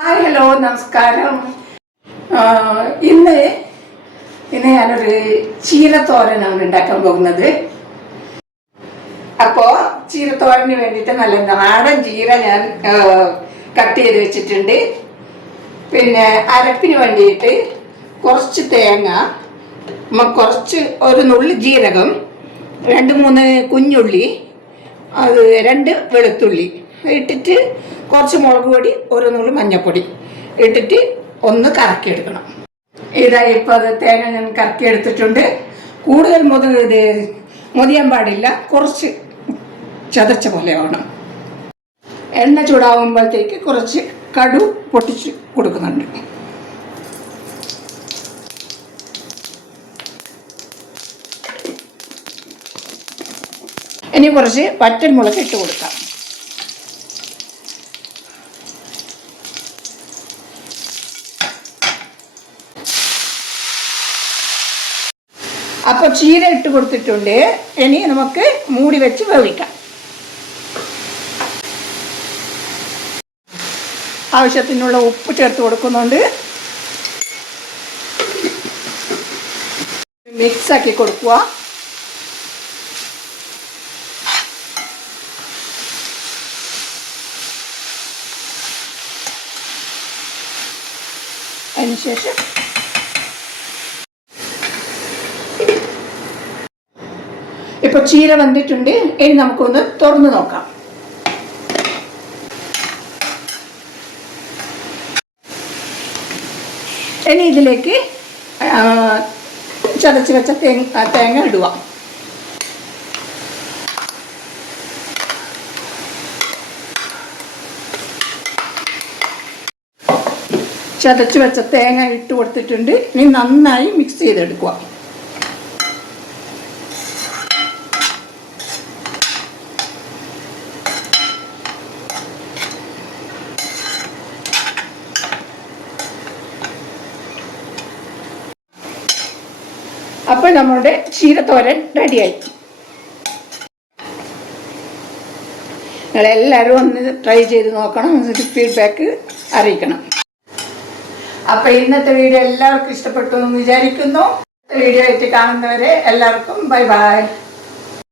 Hi hello നമസ്കാരം. ഇന്ന് ഞാനൊരു ചീരത്തോരനാണ് ഉണ്ടാക്കാൻ പോകുന്നത്. അപ്പോൾ ചീരത്തോരന് വേണ്ടിയിട്ട് നല്ല നാടൻ ചീര ഞാൻ കട്ട് ചെയ്ത് വെച്ചിട്ടുണ്ട്. പിന്നെ അരപ്പിന് വേണ്ടിയിട്ട് കുറച്ച് തേങ്ങ, കുറച്ച് ഒരു നുള്ളി ജീരകം, 2-3 കുഞ്ഞുള്ളി, അത് 2 വെളുത്തുള്ളി ഇട്ടിട്ട് കുറച്ച് മുളക് പൊടി, ഒരു നുള്ളി മഞ്ഞൾപ്പൊടി ഇട്ടിട്ട് ഒന്ന് കറക്കിയെടുക്കണം. ഇതാ ഇപ്പോൾ അത് തേങ്ങ ഞാൻ കറക്കിയെടുത്തിട്ടുണ്ട്. കൂടുതൽ മുതിയാൻ പാടില്ല, കുറച്ച് ചതച്ച പോലെ ആവണം. എണ്ണ ചൂടാവുമ്പോഴത്തേക്ക് കുറച്ച് കടു പൊട്ടിച്ച് കൊടുക്കുന്നുണ്ട്. ഇനി കുറച്ച് വറ്റൽമുളക് ഇട്ട് കൊടുക്കാം. അപ്പോൾ ചീര ഇട്ട് കൊടുത്തിട്ടുണ്ട്. ഇനി നമുക്ക് മൂടി വെച്ച് വേവിക്കാം. ആവശ്യത്തിനുള്ള ഉപ്പ് ചേർത്ത് കൊടുക്കുന്നുണ്ട്. മിക്സാക്കി കൊടുക്കുക. അതിനുശേഷം ഇപ്പോൾ ചീര വന്നിട്ടുണ്ട്. ഇനി നമുക്കൊന്ന് തുറന്ന് നോക്കാം. ഇനി ഇതിലേക്ക് ചതച്ച് വെച്ച തേങ്ങ ഇടുക. ചതച്ച് വെച്ച തേങ്ങ ഇട്ട് കൊടുത്തിട്ടുണ്ട്. ഇനി നന്നായി മിക്സ് ചെയ്തെടുക്കുക. അപ്പോൾ നമ്മുടെ ചീരത്തോരൻ റെഡിയായി. നിങ്ങളെല്ലാവരും ഒന്ന് ട്രൈ ചെയ്ത് നോക്കണം, ഫീഡ്ബാക്ക് അറിയിക്കണം. അപ്പോൾ ഇന്നത്തെ വീഡിയോ എല്ലാവർക്കും ഇഷ്ടപ്പെട്ടു എന്ന് വിചാരിക്കുന്നു. വീഡിയോ ആയിട്ട് കാണുന്നവരെ എല്ലാവർക്കും ബൈ ബൈ.